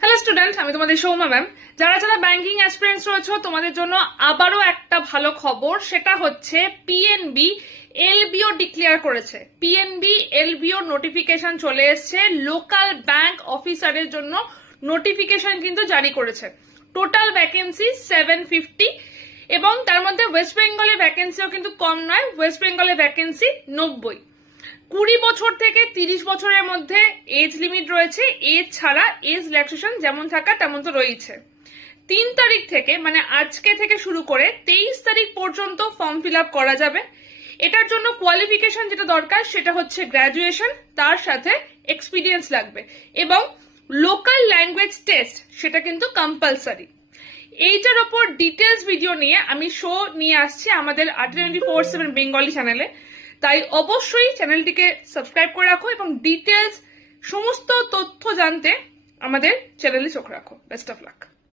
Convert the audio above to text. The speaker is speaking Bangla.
হ্যালো স্টুডেন্ট, আমি তোমাদের সৌম্যা ম্যাম। যারা যারা ব্যাংকিং অ্যাসপিরেন্টস রয়েছে তোমাদের জন্য আবারও একটা ভালো খবর, সেটা হচ্ছে পিএনবি এলবিও ডিক্লেয়ার করেছে। পিএনবি এলবিও নোটিফিকেশন চলে এসছে, লোকাল ব্যাংক অফিসারের জন্য নোটিফিকেশন কিন্তু জারি করেছে। টোটাল ভ্যাকেন্সি 750 এবং তার মধ্যে ওয়েস্ট বেঙ্গলের ভ্যাকেন্সিও কিন্তু কম নয়, ওয়েস্ট বেঙ্গলের ভ্যাকেন্সি 90। 20 বছর থেকে 30 বছরের মধ্যে এজ লিমিট রয়েছে, এজ ছাড়া এজ রিল্যাক্সেশন যেমন থাকা তেমন তো রয়েছে। 3 তারিখ থেকে মানে আজকে থেকে শুরু করে 23 তারিখ পর্যন্ত ফর্ম ফিল আপ করা যাবে। এটার জন্য কোয়ালিফিকেশন যেটা দরকার সেটা হচ্ছে গ্র্যাজুয়েশন, তার সাথে এক্সপিরিয়েন্স লাগবে এবং লোকাল ল্যাঙ্গুয়েজ টেস্ট সেটা কিন্তু কম্পালসারি। এইটার ওপর ডিটেলস ভিডিও নিয়ে আমি শো নিয়ে আসছি আমাদের R24/7 বেঙ্গলি চ্যানেলে, তাই অবশ্যই চ্যানেলটিকে সাবস্ক্রাইব করে রাখো এবং ডিটেলস সমস্ত তথ্য জানতে আমাদের চ্যানেলে চোখ রাখো। Best of luck.